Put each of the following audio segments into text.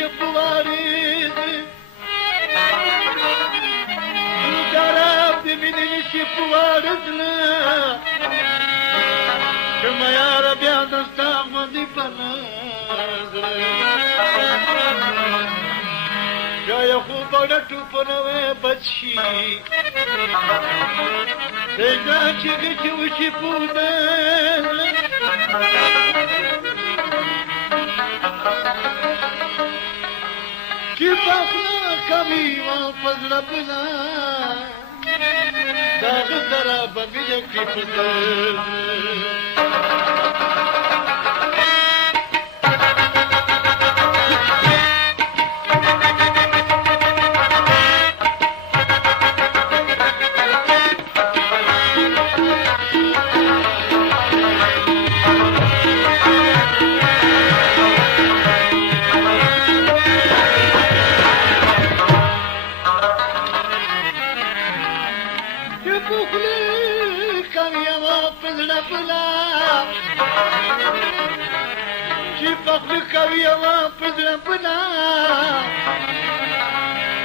شپوارز داراب دمینی شپوارزنا شما یارا بیا دستا مندی پنازر جای خوب بڑا توپنوه بچی دیگه چیگه چوشی بودن کی پخلا کمی ما پزلا پزا داغ سرا بمیده کی پزا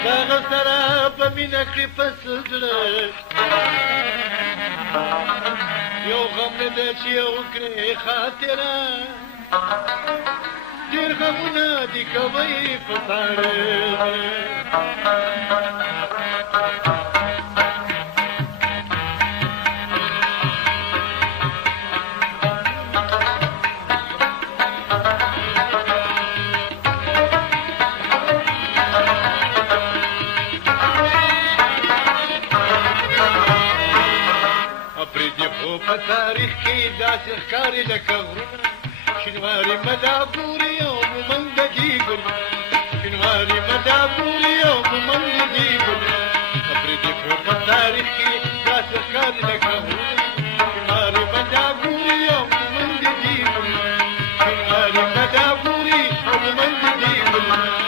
داغ سرا بمیده کی پزا یو غم نده چی وکړې خاطره ډېر غمونه دي کوي په ساړه په تاریخ کې داسې ښکاري لکه غرونه شینواري مدافوري او مومندګي ګلونه شینواري مدافوري او مومندګي ګلونه افریدي په تاریخ کې داسې ښکاري لکه غرونه شینواري مدافوري او مومندګي ګلونه شینواري مدافوري او مومندګي ګلونه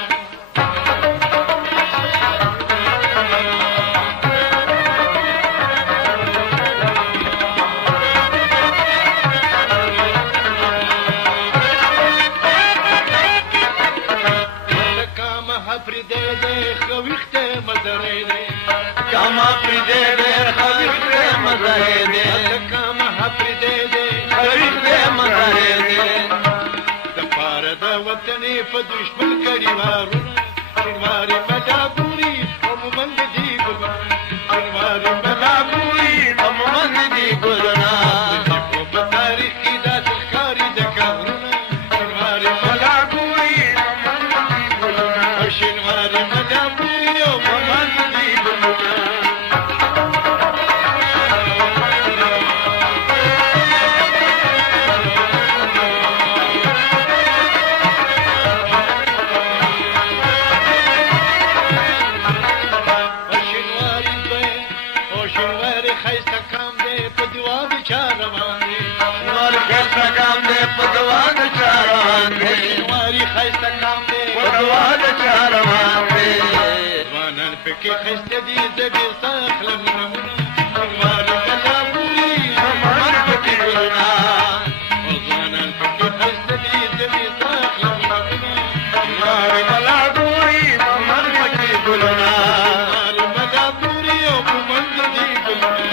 په دشمن کړي وارونه شینواري مدافوري او مومندګي ګلونه شینواري مدافوري او مومندګي ګلونه په تاریخ کې داسې ښکاري لکه غرونه شینواري مدافوري او مومندګي ګلونه شینواري مدافوري او مومندګي ګلونه کې خسته دي زبې ساخلم نمونه شینواري مدافوري من پکې ګلونه ځوانان پکې خسته دي زبې ساخلم نمونه شینواري مدافوري من پکې ګلونه شینواري مدافوري او مومندګي ګلونه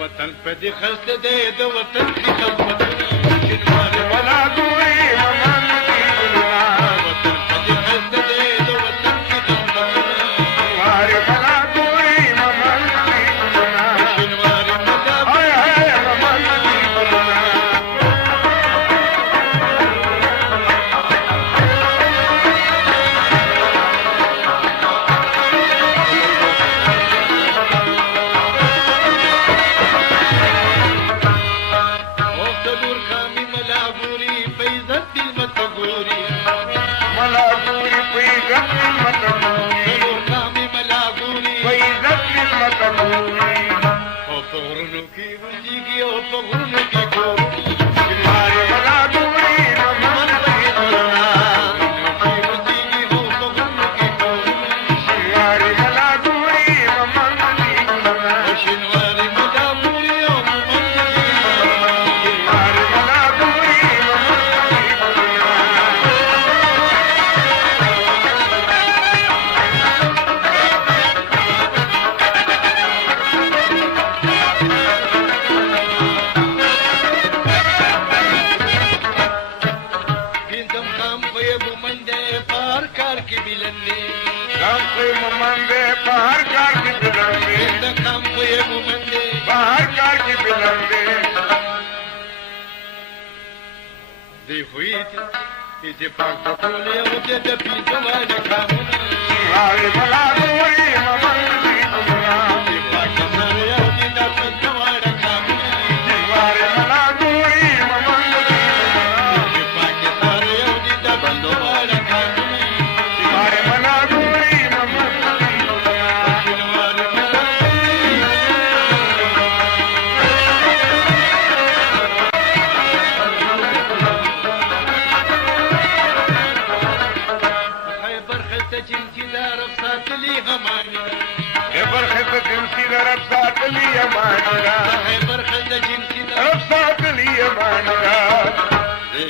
وطن په دې خسته دی د وطن کې خدمتونه شینواري مدافوري او مومندګي ګلونه وطن په دې خسته دی د وطن کې خدمتونه شینواري مدافوري او مومندګي ګلونه شینواري مدافوري او مومندګي ګلونه فیض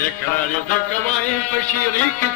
اقرار د کوي په شیری کې